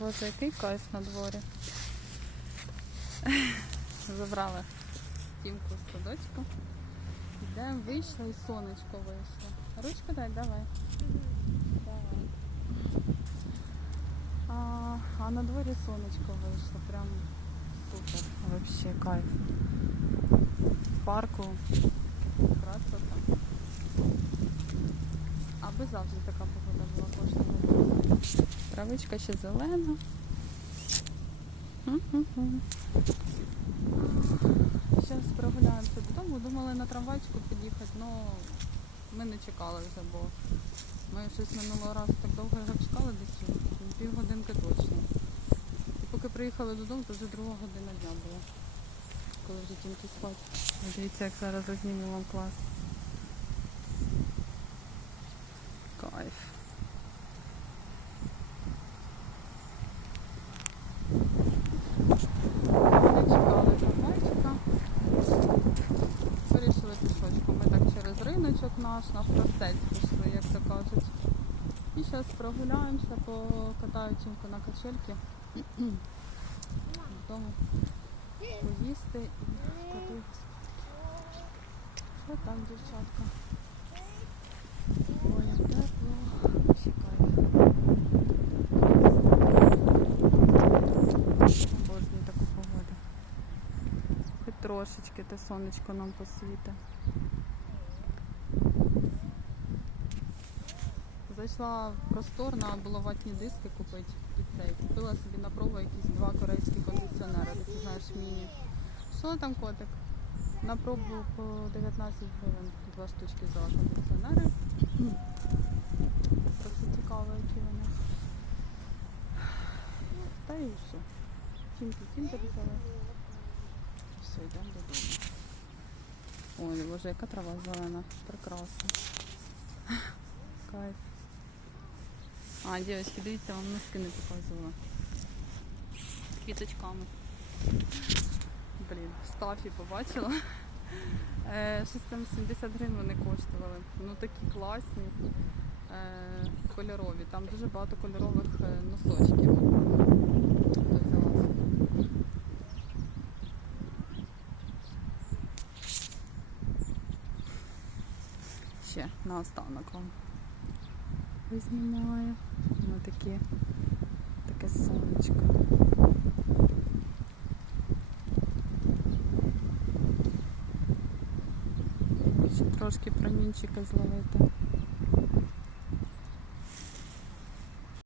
Боже, який кайф на дворі. Забрали тімку з садочку. Йдемо, вийшла і сонечко вийшло. Ручку дай, давай. Давай. А, а на дворі сонечко вийшло. Прям супер. Вообще кайф. В парку. Красота. Аби завжди така погода була. Травичка ще зелена. Зараз прогуляємося додому. Думали на трамвайчику під'їхати, але ми не чекали вже, бо ми щось минулого разу так довго його чекали десь півгодинки точно. І поки приїхали додому, то вже друга година дня була. Коли вже тільки спати. Дивіться, як зараз зазніму вам клас. Кайф. Не чекали трамвайчика. Вирішили пішочком. Ми так через наш, на простець пішли, як то кажуть. І зараз прогуляємося, покатаю цінку на качельки. Додому поїсти і спати. Що там, дівчатка? Ой, як тепло. Ще кайф. Обожнюю таку погоду. Хоч трошечки те сонечко нам посвіте. Зайшла в простор, треба було ватні диски купити під цей. Купила собі на пробу якісь два корейські кондиціонери. Ти знаєш, міні. Що там котик? На пробу по 19 гривень два штучки взяла кондиціонери. Просто цікаво, які вони. Та і все. Тімки тімки взяли. Все, йдемо додому. Ой, боже, яка трава зелена. Прекрасно. Кайф. А, дівчатки, дивіться, вам носки не показувала. З квіточками. Блін, в стафі побачила. Е, Щось там 70 гривень вони коштували. Ну такі класні, е, кольорові. Там дуже багато кольорових е, носочків. Ще наостанок вам знімаю. Воно таке, таке сонечко. Ще трошки промінчика зловити.